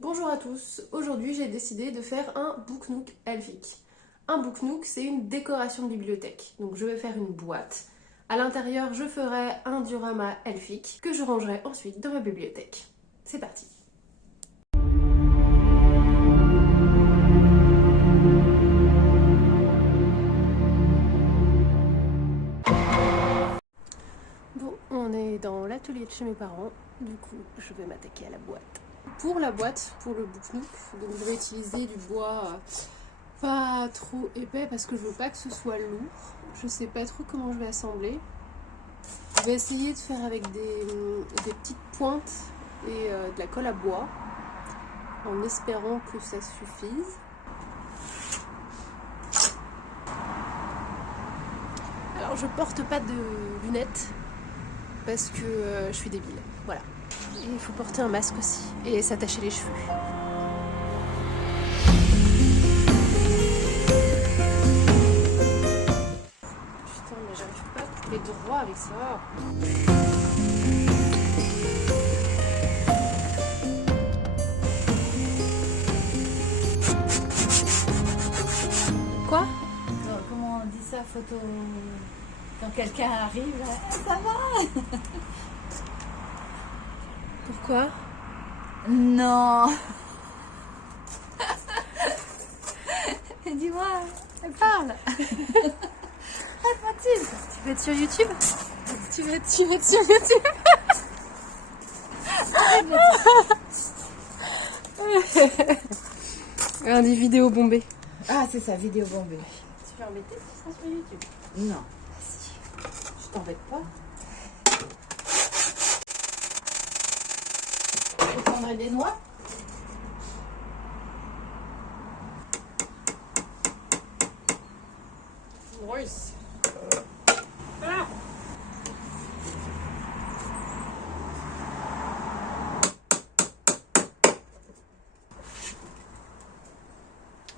Bonjour à tous, aujourd'hui j'ai décidé de faire un Book Nook elfique. Un Book Nook, c'est une décoration de bibliothèque, donc je vais faire une boîte. À l'intérieur, je ferai un diorama elfique que je rangerai ensuite dans ma bibliothèque. C'est parti. Bon, on est dans l'atelier de chez mes parents, du coup je vais m'attaquer à la boîte. Pour la boîte, pour le Book Nook, donc je vais utiliser du bois pas trop épais parce que je veux pas que ce soit lourd. Je sais pas trop comment je vais assembler. Je vais essayer de faire avec des petites pointes et de la colle à bois en espérant que ça suffise. Alors je porte pas de lunettes parce que je suis débile. Voilà. Et il faut porter un masque aussi et s'attacher les cheveux. Putain mais j'arrive pas à couper droit avec ça. Quoi? Comment on dit ça, photo... Quand quelqu'un arrive, ça va? Pourquoi? Non. Dis-moi, elle parle. Mathilde, Tu veux être sur YouTube? Tu veux être sur YouTube? Des vidéos bombées. ah, c'est ça, vidéo bombée. Tu veux embêter si ça sur YouTube? Non. Je t'embête pas. Je prendrai des noix. Nice.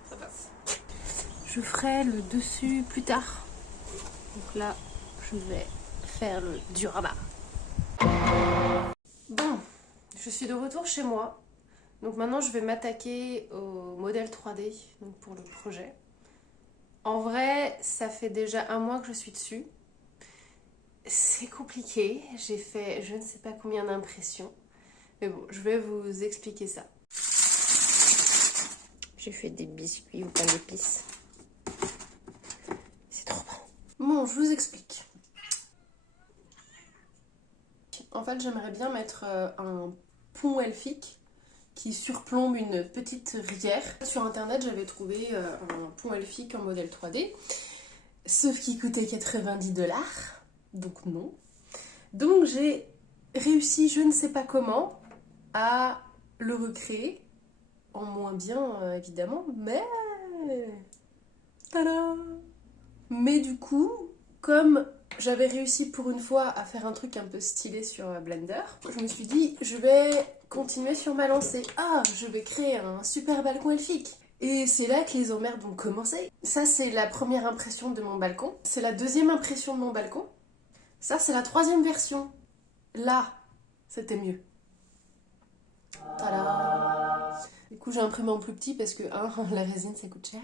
Ça passe. Je ferai le dessus plus tard. Donc là, je vais faire le diorama. Bon, je suis de retour chez moi. Donc maintenant, je vais m'attaquer au modèle 3D donc pour le projet. En vrai, ça fait déjà un mois que je suis dessus. C'est compliqué. J'ai fait je ne sais pas combien d'impressions. Mais bon, je vais vous expliquer ça. J'ai fait des biscuits au pain d'épices. C'est trop bon. Bon, je vous explique. En fait, j'aimerais bien mettre un pont elfique qui surplombe une petite rivière. Sur internet, j'avais trouvé un pont elfique en modèle 3D, sauf qu'il coûtait 90$, donc non. Donc j'ai réussi, je ne sais pas comment, à le recréer, en moins bien évidemment, mais... Tada! Mais du coup, comme j'avais réussi pour une fois à faire un truc un peu stylé sur Blender, je me suis dit, je vais continuer sur ma lancée. Ah, je vais créer un super balcon elfique. Et c'est là que les emmerdes vont commencer. Ça, c'est la première impression de mon balcon. C'est la deuxième impression de mon balcon. Ça, c'est la troisième version. Là, c'était mieux. Tada! Du coup, j'ai imprimé en plus petit parce que, la résine, ça coûte cher.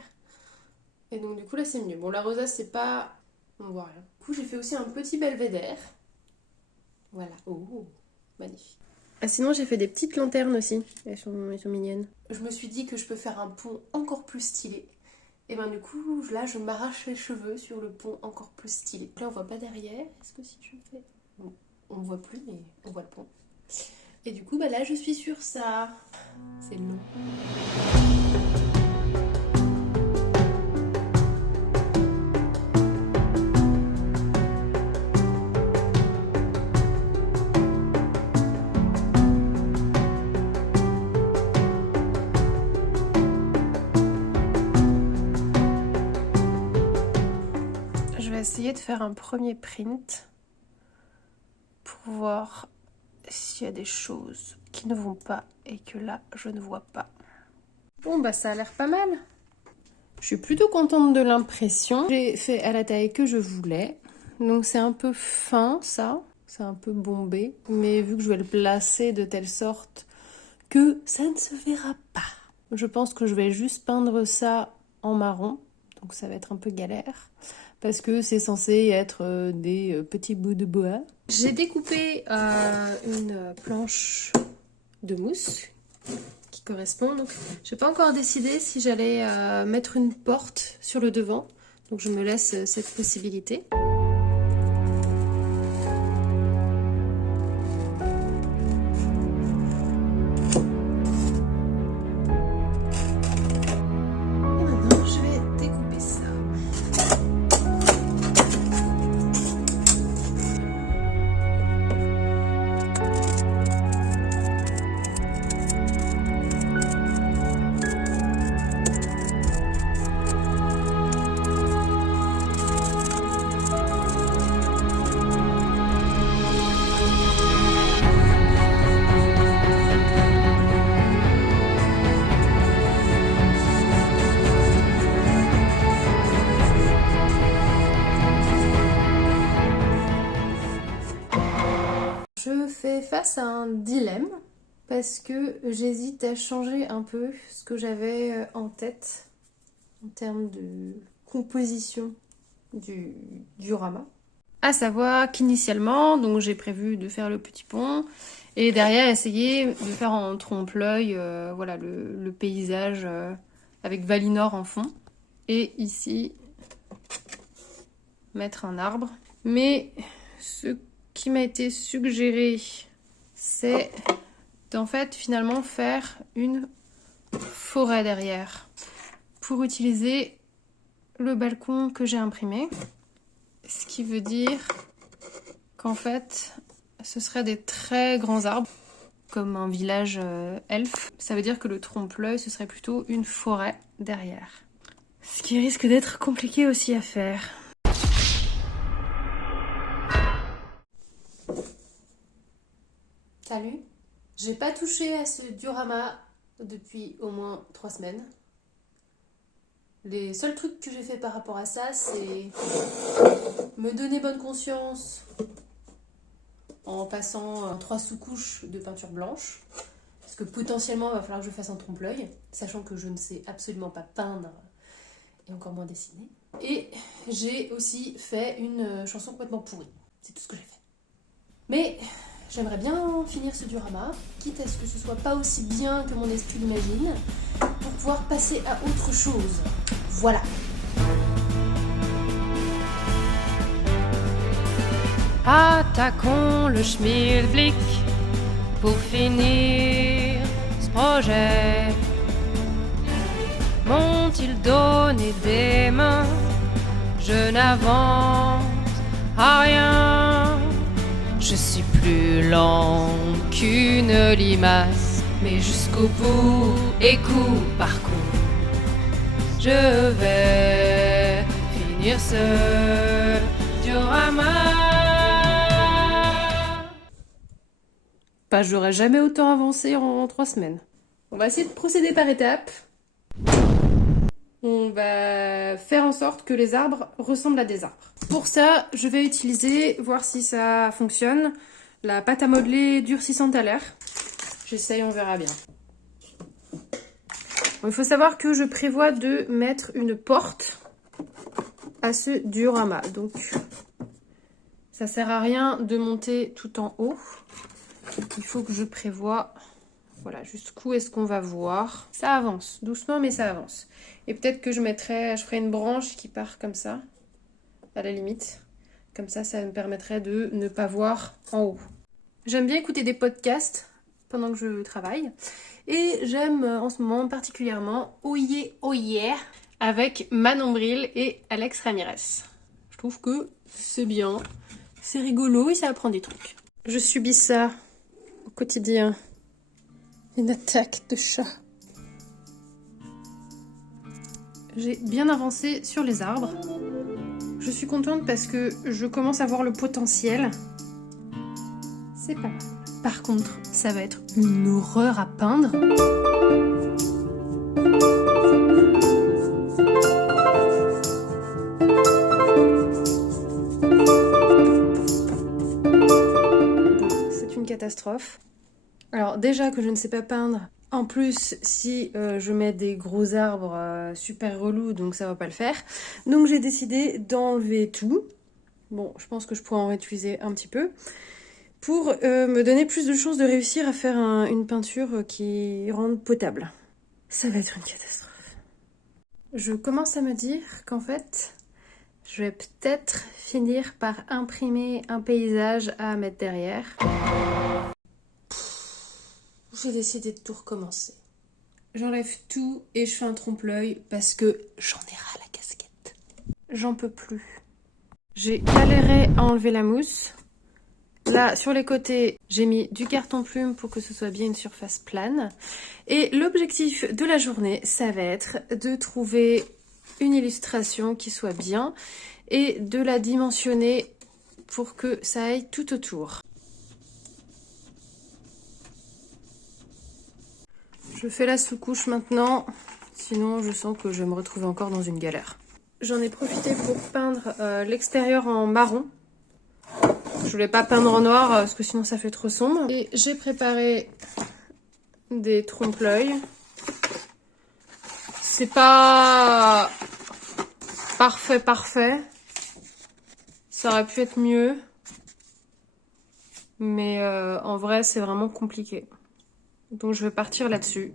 Et donc, du coup, là, c'est mieux. Bon, la rosace, c'est pas... On voit rien. Du coup, j'ai fait aussi un petit belvédère. Voilà. Oh, magnifique. Ah, sinon, j'ai fait des petites lanternes aussi. Elles sont mignonnes. Je me suis dit que je peux faire un pont encore plus stylé. Et ben du coup, là, je m'arrache les cheveux sur le pont encore plus stylé. Là, on voit pas derrière. Est-ce que si je fais... Bon, on voit plus, mais on voit le pont. Et du coup, bah là, je suis sur ça. C'est long. Je vais essayer de faire un premier print pour voir s'il y a des choses qui ne vont pas et que là, je ne vois pas. Bon, bah ça a l'air pas mal. Je suis plutôt contente de l'impression. J'ai fait à la taille que je voulais. Donc c'est un peu fin, ça. C'est un peu bombé. Mais vu que je vais le placer de telle sorte que ça ne se verra pas. Je pense que je vais juste peindre ça en marron, donc ça va être un peu galère, parce que c'est censé être des petits bouts de bois. J'ai découpé une planche de mousse qui correspond, donc je n'ai pas encore décidé si j'allais mettre une porte sur le devant, donc je me laisse cette possibilité. Je fais face à un dilemme parce que j'hésite à changer un peu ce que j'avais en tête en termes de composition du diorama. À savoir qu'initialement, donc j'ai prévu de faire le petit pont et derrière essayer de faire en trompe-l'œil voilà, le paysage avec Valinor en fond. Et ici, mettre un arbre. Mais ce qui m'a été suggéré, c'est d'en fait finalement faire une forêt derrière pour utiliser le balcon que j'ai imprimé. Ce qui veut dire qu'en fait, ce serait des très grands arbres, comme un village elfe. Ça veut dire que le trompe-l'œil, ce serait plutôt une forêt derrière. Ce qui risque d'être compliqué aussi à faire. Salut. J'ai pas touché à ce diorama depuis au moins 3 semaines. Les seuls trucs que j'ai fait par rapport à ça, c'est me donner bonne conscience en passant 3 sous-couches de peinture blanche. Parce que potentiellement, il va falloir que je fasse un trompe-l'œil, sachant que je ne sais absolument pas peindre et encore moins dessiner. Et j'ai aussi fait une chanson complètement pourrie. C'est tout ce que j'ai fait. Mais j'aimerais bien finir ce diorama, quitte à ce que ce soit pas aussi bien que mon esprit l'imagine, pour pouvoir passer à autre chose. Voilà. Attaquons le schmilblick pour finir ce projet. M'ont-ils donné des mains? Je n'avance à rien. Je suis plus lent qu'une limace, mais jusqu'au bout et coup par coup, je vais finir ce diorama. Bah, j'aurais jamais autant avancé en 3 semaines. On va essayer de procéder par étapes. On va faire en sorte que les arbres ressemblent à des arbres. Pour ça, je vais utiliser, voir si ça fonctionne, la pâte à modeler durcissante à l'air. J'essaye, on verra bien. Bon, il faut savoir que je prévois de mettre une porte à ce diorama. Donc, ça sert à rien de monter tout en haut. Il faut que je prévoie, voilà, jusqu'où est-ce qu'on va voir. Ça avance, doucement, mais ça avance. Et peut-être que je ferai une branche qui part comme ça, à la limite. Comme ça me permettrait de ne pas voir en haut. J'aime bien écouter des podcasts pendant que je travaille. Et j'aime en ce moment particulièrement Oye Oye avec Manon Bril et Alex Ramirez. Je trouve que c'est bien, c'est rigolo et ça apprend des trucs. Je subis ça au quotidien. Une attaque de chat. J'ai bien avancé sur les arbres. Je suis contente parce que je commence à voir le potentiel. C'est pas mal. Par contre, ça va être une horreur à peindre. C'est une catastrophe. Alors déjà que je ne sais pas peindre, en plus si je mets des gros arbres super relous, donc ça va pas le faire. Donc j'ai décidé d'enlever tout. Bon, je pense que je pourrais en réutiliser un petit peu pour me donner plus de chances de réussir à faire une peinture qui rende potable. Ça va être une catastrophe. Je commence à me dire qu'en fait, je vais peut-être finir par imprimer un paysage à mettre derrière. J'ai décidé de tout recommencer. J'enlève tout et je fais un trompe-l'œil parce que j'en ai ras la casquette. J'en peux plus. J'ai galéré à enlever la mousse. Là, sur les côtés, j'ai mis du carton plume pour que ce soit bien une surface plane. Et l'objectif de la journée, ça va être de trouver une illustration qui soit bien et de la dimensionner pour que ça aille tout autour. Je fais la sous-couche maintenant, sinon je sens que je vais me retrouver encore dans une galère. J'en ai profité pour peindre l'extérieur en marron. Je voulais pas peindre en noir parce que sinon ça fait trop sombre. Et j'ai préparé des trompe-l'œil. C'est pas parfait. Ça aurait pu être mieux. Mais en vrai c'est vraiment compliqué. Donc je vais partir là-dessus.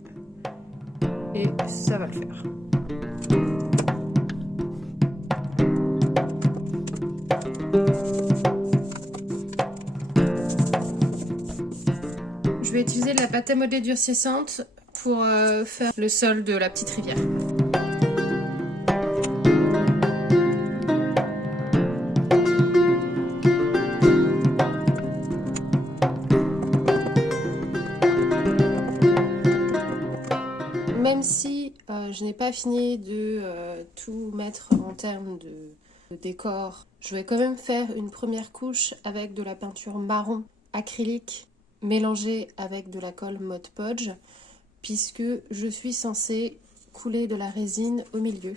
Et ça va le faire. Je vais utiliser de la pâte à modeler durcissante pour faire le sol de la petite rivière. Même si je n'ai pas fini de tout mettre en termes de décor, je vais quand même faire une première couche avec de la peinture marron acrylique mélangée avec de la colle Mod Podge, puisque je suis censée couler de la résine au milieu.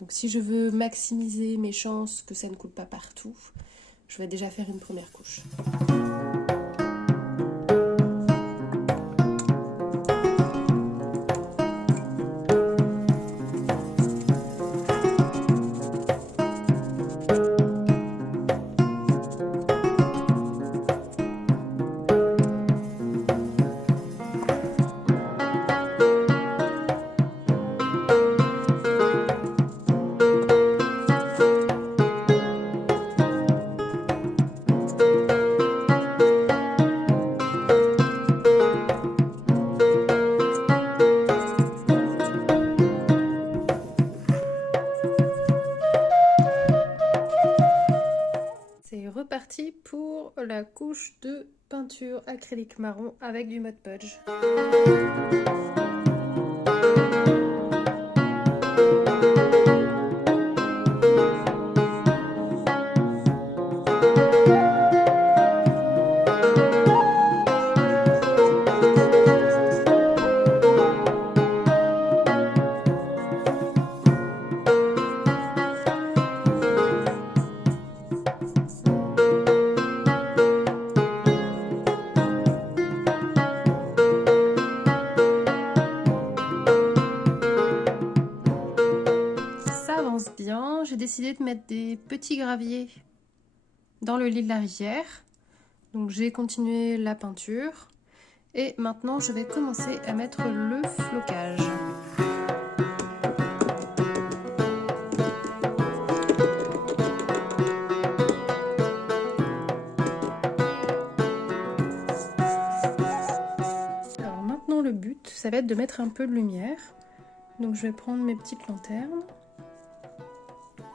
Donc si je veux maximiser mes chances que ça ne coule pas partout, je vais déjà faire une première couche. Reparti pour la couche de peinture acrylique marron avec du Mod Podge. Bien, j'ai décidé de mettre des petits graviers dans le lit de la rivière. Donc j'ai continué la peinture et maintenant je vais commencer à mettre le flocage. Alors maintenant le but, ça va être de mettre un peu de lumière. Donc je vais prendre mes petites lanternes.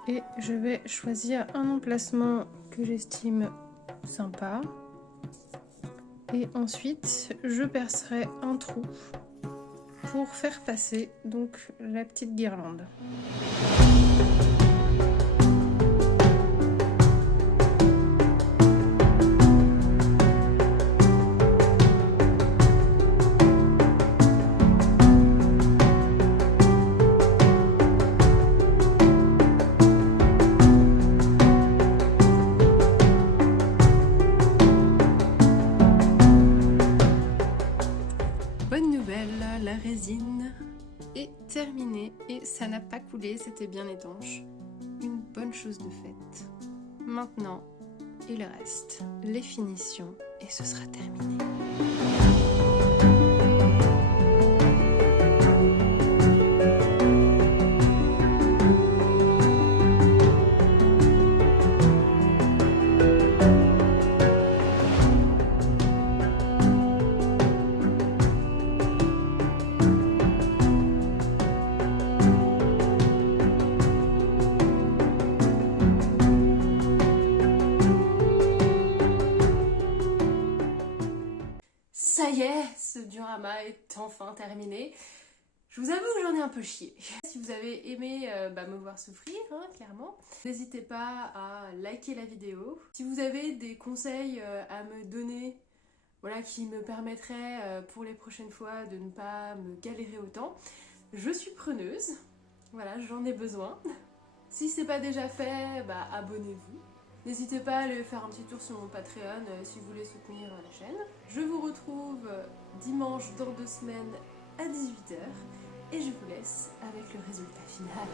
Et je vais choisir un emplacement que j'estime sympa. Et ensuite, je percerai un trou pour faire passer donc la petite guirlande. résine est terminée et ça n'a pas coulé, c'était bien étanche. Une bonne chose de faite. Maintenant, il reste les finitions et ce sera terminé. Ça y est, ce diorama est enfin terminé. Je vous avoue que j'en ai un peu chié. Si vous avez aimé me voir souffrir, hein, clairement, n'hésitez pas à liker la vidéo. Si vous avez des conseils à me donner, voilà, qui me permettraient pour les prochaines fois de ne pas me galérer autant, je suis preneuse. Voilà, j'en ai besoin. Si c'est pas déjà fait, abonnez-vous. N'hésitez pas à aller faire un petit tour sur mon Patreon si vous voulez soutenir la chaîne. Je vous retrouve dimanche dans 2 semaines à 18h et je vous laisse avec le résultat final.